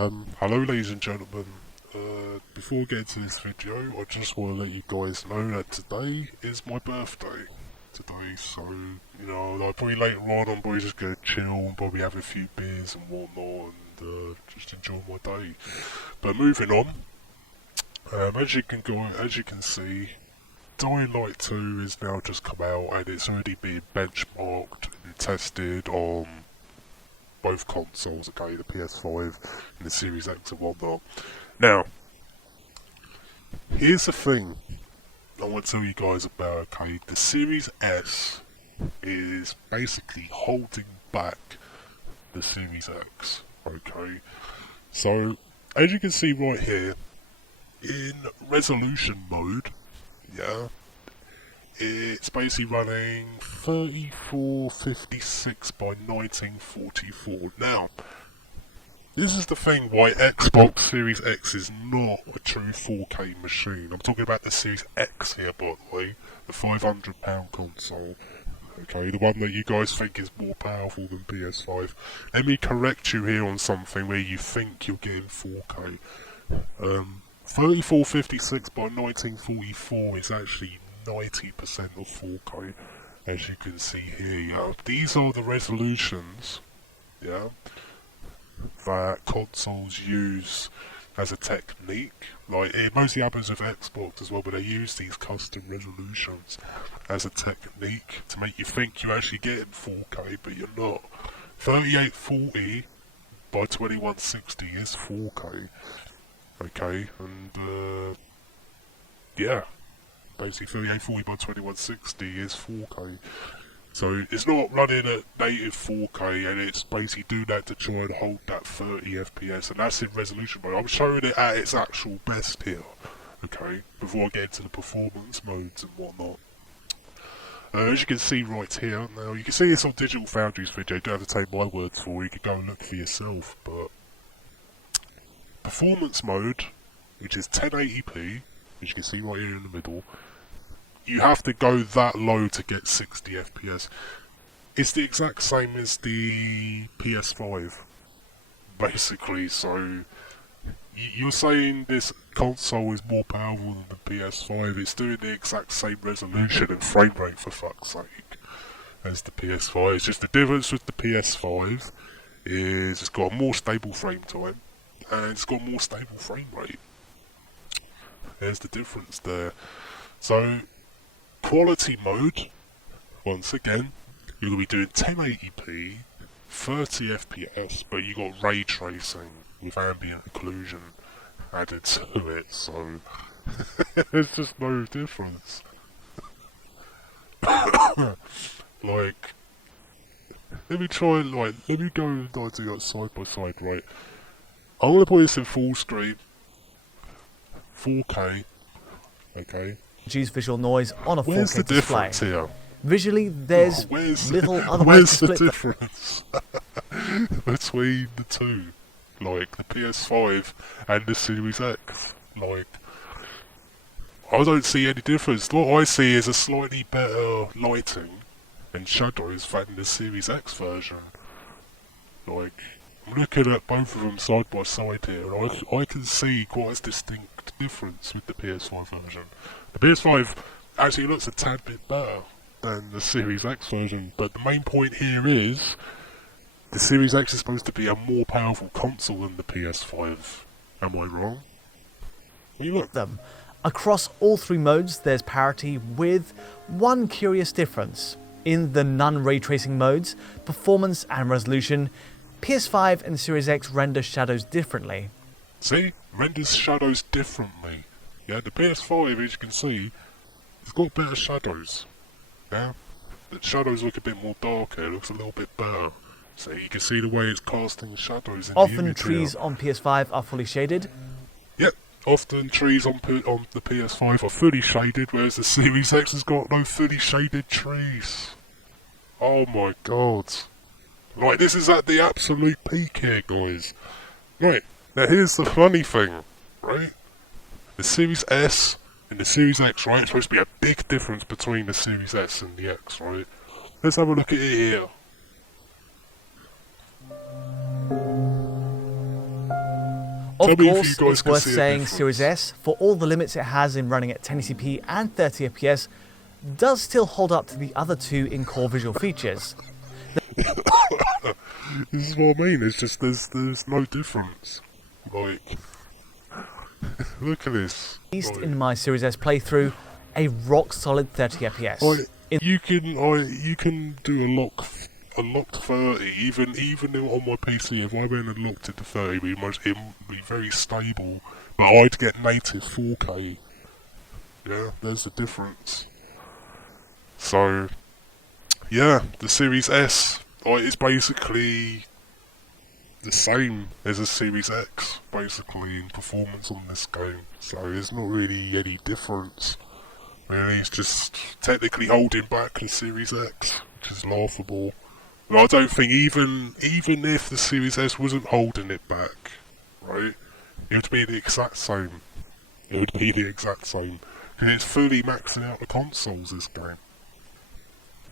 Hello ladies and gentlemen, before we get into this video, I just want to let you guys know that today is my birthday. So, like probably later on I'm probably just going to chill and probably have a few beers and whatnot and just enjoy my day. But moving on, as you can see, Dying Light 2 is now just come out and it's already been benchmarked and tested on both consoles, okay, the PS5 and the Series X and whatnot. Now, here's the thing I want to tell you guys about, okay, the Series S is basically holding back the Series X, okay. So, as you can see right here, in resolution mode, yeah, it's basically running 3456 by 1944. Now, this is the thing why Xbox Series X is not a true 4K machine. I'm talking about the Series X here, by the way, the £500 console. Okay, the one that you guys think is more powerful than PS5. Let me correct you here on something where you think you're getting 4K. 3456 by 1944 is actually 90% of 4K, as you can see here. Yeah, these are the resolutions, yeah, that consoles use as a technique. Like, it mostly happens with Xbox as well, but they use these custom resolutions as a technique to make you think you're actually getting 4K, but you're not. 3840 by 2160 is 4K, okay, and yeah, basically 3840 by 2160 is 4K. So it's not running at native 4K, and it's basically doing that to try and hold that 30 FPS, and that's in resolution mode. I'm showing it at its actual best here, okay, before I get into the performance modes and whatnot. As you can see right here, now you can see this on Digital Foundry's video, you don't have to take my words for it, you can go and look for yourself, but performance mode, which is 1080p, as you can see right here in the middle, you have to go that low to get 60 FPS. It's the exact same as the PS5, basically. So you're saying this console is more powerful than the PS5. It's doing the exact same resolution and frame rate, for fuck's sake, as the PS5. It's just the difference with the PS5 is it's got a more stable frame time and it's got a more stable frame rate. There's the difference there. So, quality mode, once again, you're going to be doing 1080p, 30 FPS, but you got ray tracing with ambient occlusion added to it, so there's just no difference. Like, let me go and do that side by side, right? I'm going to put this in full screen, 4K, okay? Produce visual noise on a 4K Where's the display. difference here? Visually, there's little other ways Where's to the split difference between the two? Like, the PS5 and the Series X. Like, I don't see any difference. What I see is a slightly better lighting and shadows than the Series X version. Like, I'm looking at both of them side by side here, and I can see quite a distinct difference with the PS5 version. The PS5 actually looks a tad bit better than the Series X version, but the main point here is the Series X is supposed to be a more powerful console than the PS5. Am I wrong? Well, you look. them. Across all three modes, there's parity with one curious difference. In the non-ray tracing modes, performance and resolution, PS5 and Series X render shadows differently. See? Renders shadows differently. Yeah, the PS5, as you can see, it's got better shadows. Yeah? The shadows look a bit more darker, it looks a little bit better. So you can see the way it's casting shadows in the Often image trees here. on PS5 are fully shaded. Yep, often trees on the PS5 are fully shaded, whereas the Series X has got no fully shaded trees. Oh my god. Right, this is at the absolute peak here, guys. Right, now here's the funny thing, right? The Series S and the Series X, right? It's supposed to be a big difference between the Series S and the X, right? Let's have a look at it here. Tell Of me if course, you guys it's can worth see a saying difference. Series S, for all the limits it has in running at 1080p and 30 FPS, does still hold up to the other two in core visual features. This is what I mean. It's just there's no difference. Like, look at this. At least in my Series S playthrough, a rock solid 30 FPS. You can do a locked 30 even on my PC. If I went and locked it to 30, it would be very stable. But I'd get native 4K. Yeah, there's the difference. So yeah, the Series S is basically the same as a Series X, basically in performance on this game. So there's not really any difference. Really, it's just technically holding back the Series X, which is laughable. But I don't think even if the Series S wasn't holding it back, right, it would be the exact same. It would be the exact same. Because it's fully maxing out the consoles, this game.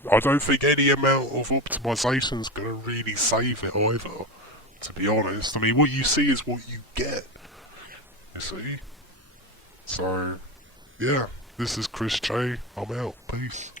I don't think any amount of optimization is going to really save it either, to be honest. I mean, what you see is what you get. You see? So, yeah. This is Chris J. I'm out. Peace.